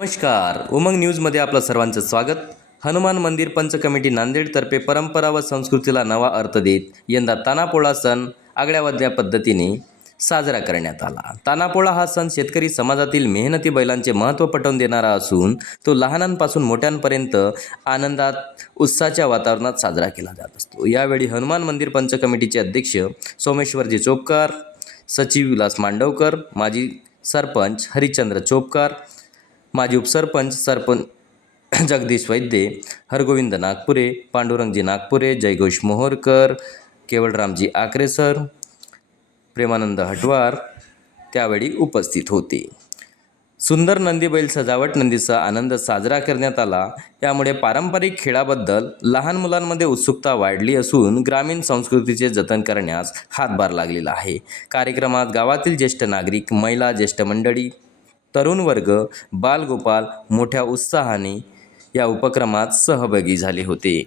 नमस्कार. उमंग न्यूजमध्ये आपलं सर्वांचं स्वागत. हनुमान मंदिर पंच कमिटी नांदेडतर्फे परंपरा व संस्कृतीला नवा अर्थ देत यंदा तानापोळा सण आगळ्यावाद्या पद्धतीने साजरा करण्यात आला. तानापोळा हा सण शेतकरी समाजातील मेहनती बैलांचे महत्त्व पटवून देणारा असून तो लहानांपासून मोठ्यांपर्यंत आनंदात उत्साहाच्या वातावरणात साजरा केला जात असतो. यावेळी हनुमान मंदिर पंच कमिटीचे अध्यक्ष सोमेश्वरजी चोपकार सचिव विलास मांडवकर माजी सरपंच हरिश्चंद्र चोपकार माजी उपसरपंच सरपंच जगदीश वैद्य हरगोविंद नागपुरे पांडुरंगजी नागपुरे जयघोष मोहोरकर केवळरामजी आकरेसर प्रेमानंद हटवार त्यावेळी उपस्थित होते. सुंदर नंदीबैल सजावट नंदीचा आनंद साजरा करण्यात आला. यामुळे पारंपरिक खेळाबद्दल लहान मुलांमध्ये उत्सुकता वाढली असून ग्रामीण संस्कृतीचे जतन करण्यास हातभार लागलेला आहे. कार्यक्रमात गावातील ज्येष्ठ नागरिक महिला ज्येष्ठ मंडळी तरुण वर्ग बालगोपाल मोठ्या उत्साहाने या उपक्रमात सहभागी झाले होते.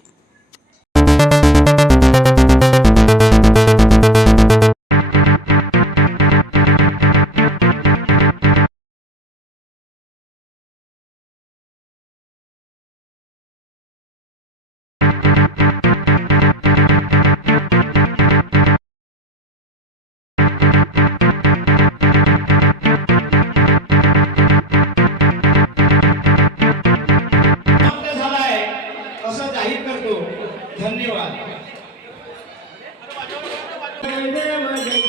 देव जय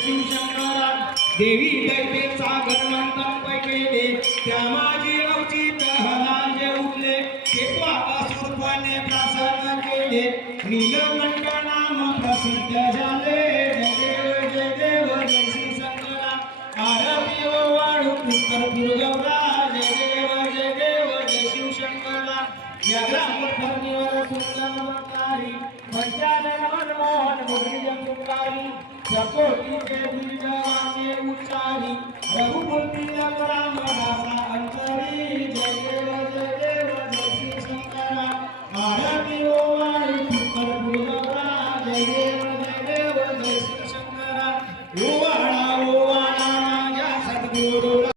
देवी दैतेचा गणवंतम पैकेले त्या माझी अवचित हलांजे उठले प्रसन्न केले नीलकंठ नाम प्रसिद्ध झाले देव जय देव जय आरती वाढू पुष्कर दुर्गवरा जय देव जय देव जय सुंदर पंचानन मनमोहन मुरली सुंगारी सकोटीचे बीजवाचे उच्चारी रघुमूर्ती रामदासा